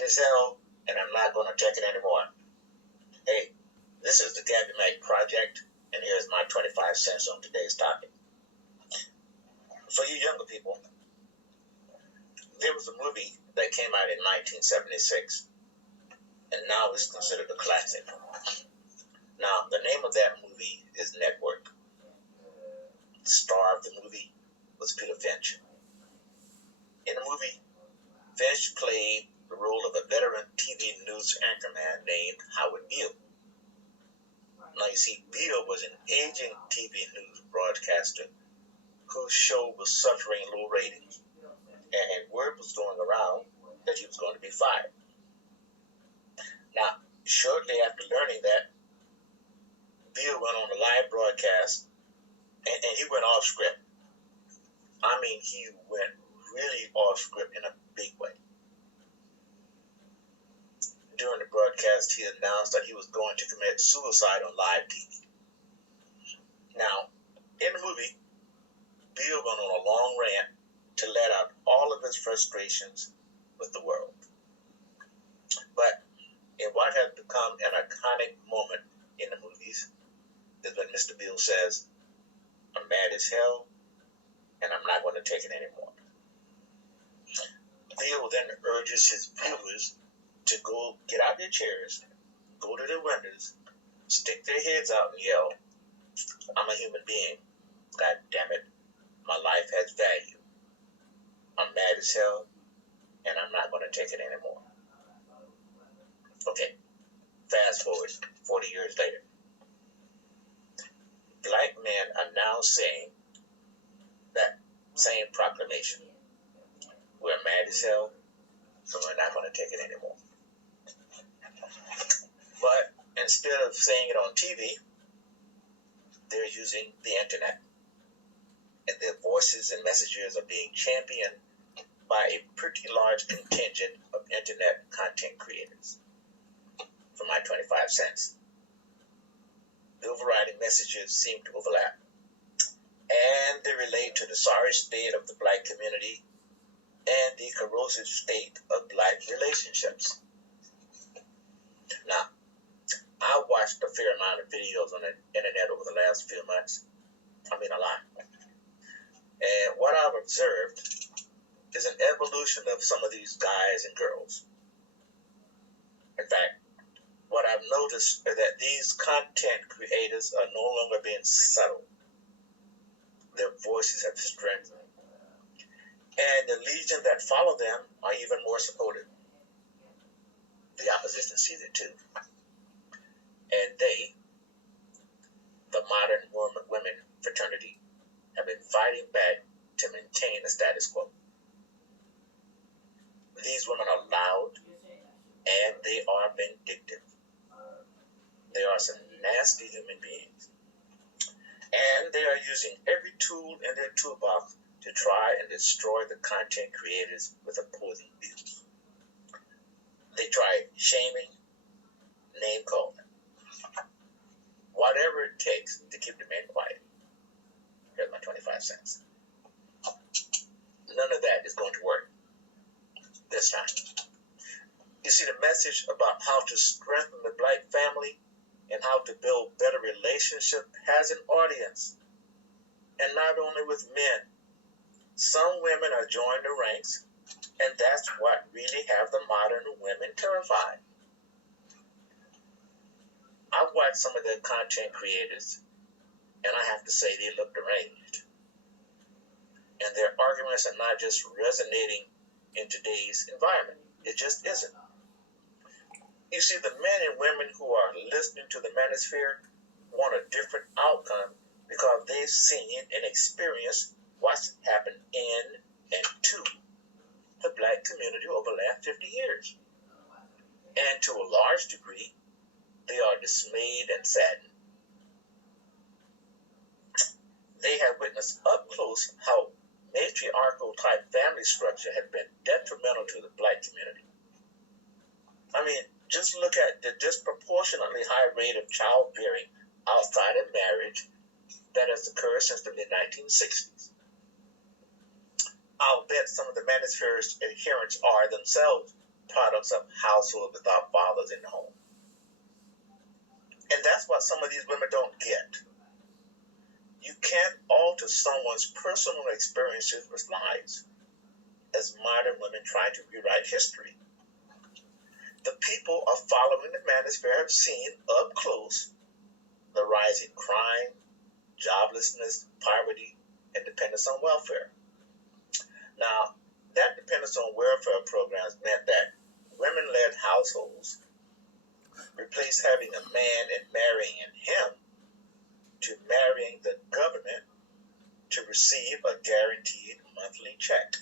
mad as hell, and I'm not going to take it anymore. Hey, this is the Gabby Mac Project, and here's my 25 cents on today's topic. For you younger people, there was a movie that came out in 1976, and now it's considered a classic. Now, the name of that movie is Network. The star of the movie was Peter Finch. In the movie, Finch played the role of a veteran TV news anchorman named Howard Beale. Now, you see, Beale was an aging TV news broadcaster whose show was suffering low ratings, and word was going around that he was going to be fired. Now, shortly after learning that, Beale went on a live broadcast, and he went off script. I mean, he went really off script in a big way. During the broadcast, he announced that he was going to commit suicide on live TV. Now, in the movie, Beale went on a long rant to let out all of his frustrations with the world. But in what has become an iconic moment in the movies is when Mr. Beale says, "I'm mad as hell, and I'm not going to take it anymore." Beale then urges his viewers to go get out their chairs, go to their windows, stick their heads out and yell, "I'm a human being. God damn it. My life has value. I'm mad as hell, and I'm not going to take it anymore." Okay, fast forward 40 years later. Black men are now saying that same proclamation. We're mad as hell, but we're not going to take it anymore. But instead of saying it on TV, they're using the internet. And their voices and messages are being championed by a pretty large contingent of internet content creators. For my 25 cents. The overriding messages seem to overlap, and they relate to the sorry state of the Black community and the corrosive state of Black relationships. Now, I watched a fair amount of videos on the internet over the last few months. I mean, a lot. And what I've observed is an evolution of some of these guys and girls. In fact, what I've noticed is that these content creators are no longer being subtle. Their voices have strengthened. And the legion that follow them are even more supportive. The opposition sees it too. And they, the modern women fraternity, have been fighting back to maintain the status quo. These women are loud, and they are vindictive. They are some nasty human beings. And they are using every tool in their toolbox to try and destroy the content creators with opposing views. They try shaming, name calling, whatever it takes to keep the men quiet. Here's my 25 cents. None of that is going to work this time. You see, the message about how to strengthen the Black family and how to build better relationships has an audience. And not only with men. Some women are joining the ranks, and that's what really have the modern women terrified. I've watched some of their content creators, and I have to say they look deranged. And their arguments are not just resonating in today's environment. It just isn't. You see, the men and women who are listening to the manosphere want a different outcome because they've seen and experienced what's happened in and to the Black community over the last 50 years. And to a large degree, they are dismayed and saddened. They have witnessed up close how matriarchal type family structure has been detrimental to the Black community. I mean, just look at the disproportionately high rate of childbearing outside of marriage that has occurred since the mid-1960s. I'll bet some of the manosphere's adherents are themselves products of households without fathers in the home. And that's what some of these women don't get. You can't alter someone's personal experiences with lies, as modern women try to rewrite history. The people of following the manosphere have seen up close the rise in crime, joblessness, poverty, and dependence on welfare. Now, that dependence on welfare programs meant that women-led households replaced having a man and marrying him to marrying the government to receive a guaranteed monthly check.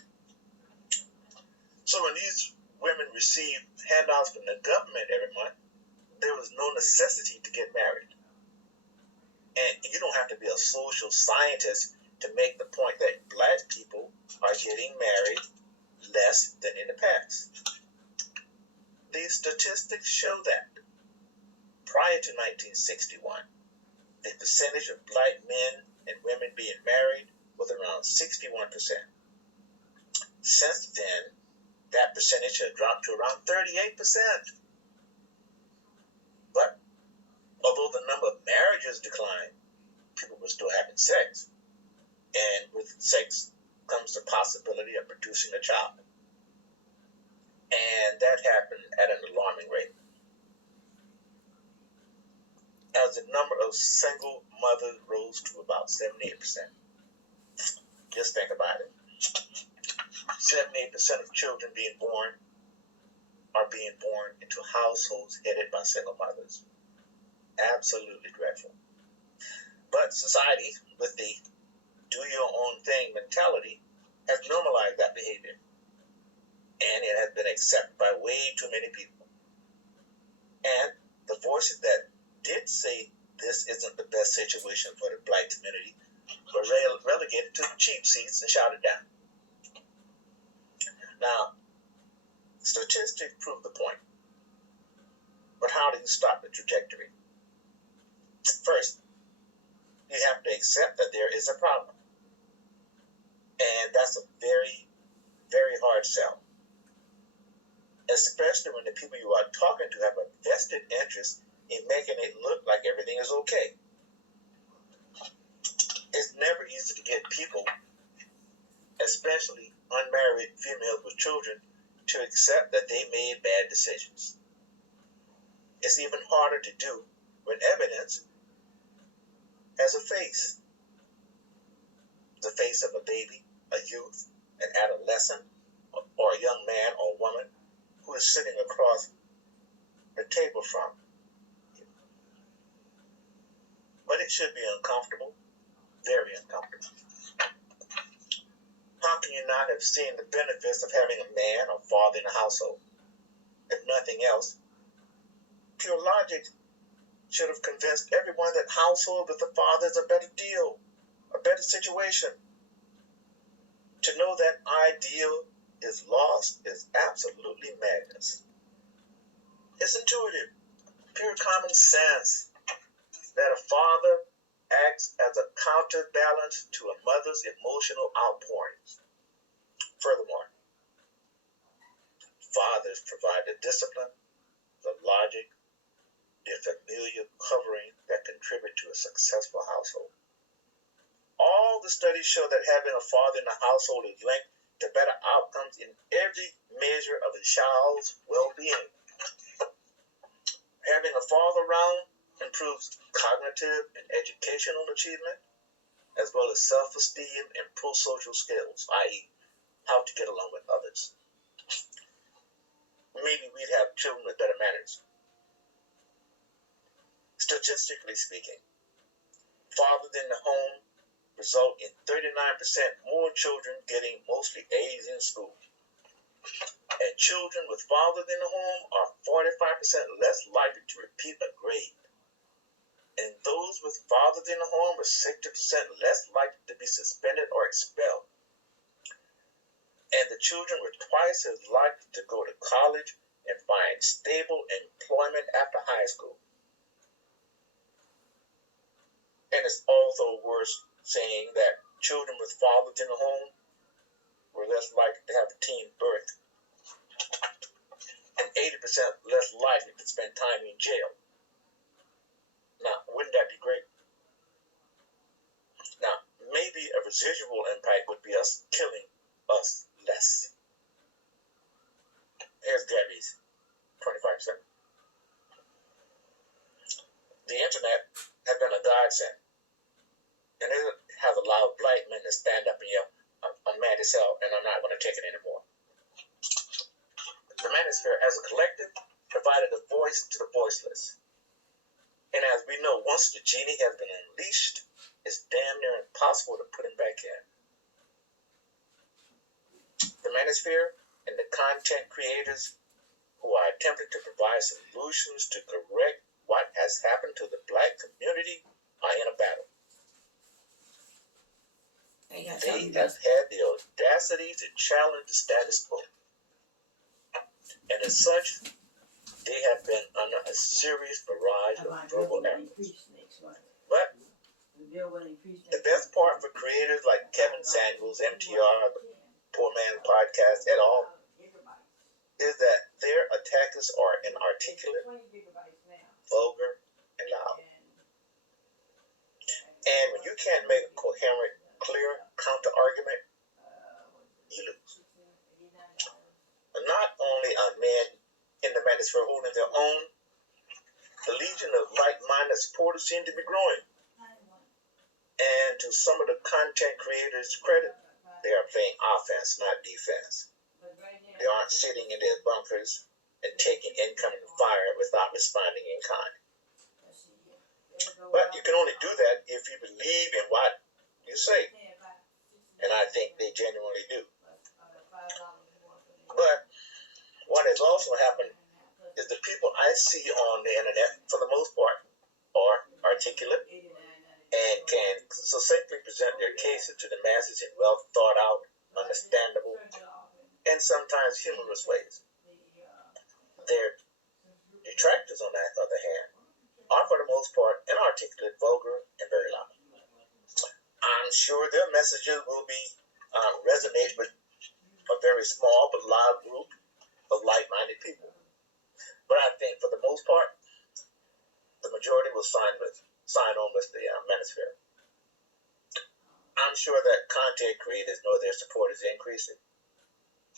So when these women received handouts from the government every month, there was no necessity to get married. And you don't have to be a social scientist to make the point that black people are getting married less than in the past. These statistics show that prior to 1961, the percentage of black men and women being married was around 61%. Since then, that percentage has dropped to around 38%. But although the number of marriages declined, people were still having sex. And with sex comes the possibility of producing a child. And that happened at an alarming rate. As the number of single mothers rose to about 78%. Just think about it. 78% of children being born are being born into households headed by single mothers. Absolutely dreadful. But society, with the do-your-own-thing mentality, has normalized that behavior. And it has been accepted by way too many people. And the voices that did say this isn't the best situation for the black community were relegated to cheap seats and shouted down. Now, statistics prove the point. But how do you stop the trajectory? First, you have to accept that there is a problem. And that's a very, very hard sell. Especially when the people you are talking to have a vested interest in making it look like everything is okay. It's never easy to get people, especially unmarried females with children, to accept that they made bad decisions. It's even harder to do when evidence has a face. The face of a baby, a youth, an adolescent, or a young man or woman who is sitting across the table from you. But it should be uncomfortable, very uncomfortable. How can you not have seen the benefits of having a man or father in the household? If nothing else, pure logic should have convinced everyone that household with a father is a better deal, a better situation. To know that ideal is lost is absolutely madness. It's intuitive, pure common sense, that a father acts as a counterbalance to a mother's emotional outpourings. Furthermore, fathers provide the discipline, the logic, the familial covering that contribute to a successful household. All the studies show that having a father in the household is linked to better outcomes in every measure of a child's well-being. Having a father around improves cognitive and educational achievement, as well as self-esteem and pro-social skills, i.e., how to get along with others. Maybe we'd have children with better manners. Statistically speaking, fathers in the home result in 39% more children getting mostly A's in school. And children with fathers in the home are 45% less likely to repeat a grade. And those with fathers in the home are 60% less likely to be suspended or expelled. And the children were twice as likely to go to college and find stable employment after high school. And it's also worth saying that children with fathers in the home were less likely to have a teen birth. less likely to spend time in jail. Now, wouldn't that be great? Now, maybe a residual impact would be us killing us less. Here's Gabby's 25%. The internet has been a godsend, and it has allowed black men to stand up and yell, I'm mad as hell, and I'm not going to take it anymore. The manosphere, as a collective, provided a voice to the voiceless. And as we know, once the genie has been unleashed, it's damn near impossible to put him back in. The manosphere and the content creators who are attempting to provide solutions to correct what has happened to the black community are in a battle. They have had the audacity to challenge the status quo. And as such, they have been under a serious barrage of verbal arrows. But the best part for creators like Kevin Samuels, MTR, the Poor Man Podcast, et al., is that their attackers are inarticulate, vulgar, and loud. And when you can't make a coherent, clear counter-argument, you lose. Not only are men in the manosphere holding their own, the legion of like-minded supporters seem to be growing. And to some of the content creators' credit, they are playing offense, not defense. They aren't sitting in their bunkers and taking incoming fire without responding in kind. But you can only do that if you believe in what you say. And I think they genuinely do. But what has also happened is the people I see on the internet, for the most part, are articulate and can succinctly present their cases to the masses in well thought out, understandable, and sometimes humorous ways. Their detractors, on the other hand, are for the most part inarticulate, vulgar, and very loud. I'm sure their messages will be resonate with a very small but loud group of like-minded people. But I think for the most part, the majority will sign on with the manosphere. I'm sure that content creators know their support is increasing.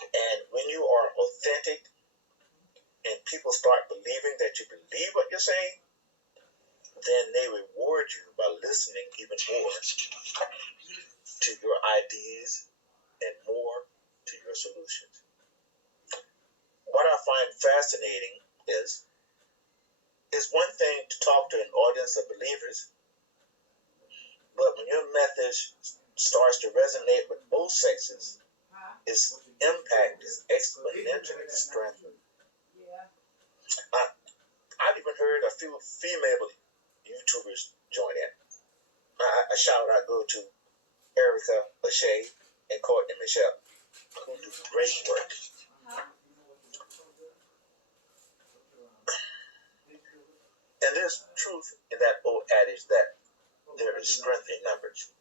And when you are authentic and people start believing that you believe what you're saying, then they reward you by listening even more to your ideas and more to your solutions. What I find fascinating is one thing to talk to an audience of believers, but when your message starts to resonate with both sexes, its impact is exponentially strengthened. I've even heard a few female YouTubers join in. A shout out go to Erica Lachey and Courtney Michelle, who do great work. And there's truth in that old adage that there is strength in numbers.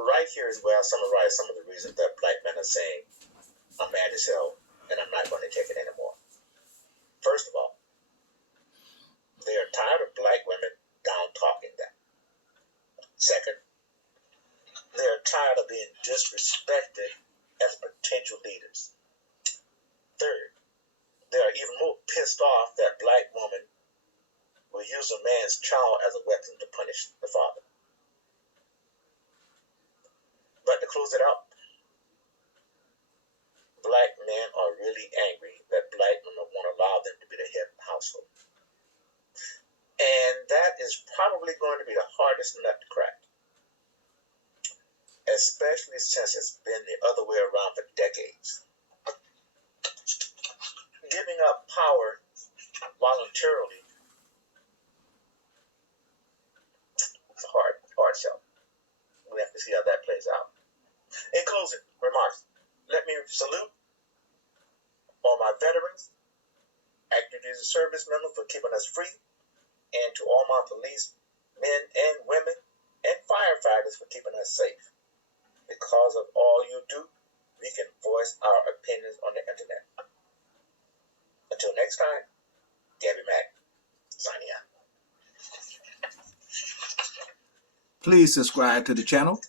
Right here is where I summarize some of the reasons that black men are saying, I'm mad as hell and I'm not going to take it anymore. First of all, they are tired of black women down-talking them. Second, they are tired of being disrespected as potential leaders. Third, they are even more pissed off that black women will use a man's child as a weapon to punish the father. But to close it out, black men are really angry that black women won't allow them to be the head of the household. And that is probably going to be the hardest nut to crack, especially since it's been the other way around for decades. Giving up power voluntarily is a hard sell. We have to see how that plays out. In closing remarks, let me salute all my veterans, active duty service members for keeping us free, and to all my police men and women and firefighters for keeping us safe. Because of all you do, we can voice our opinions on the internet. next time, Gabby Mack, signing out. Please subscribe to the channel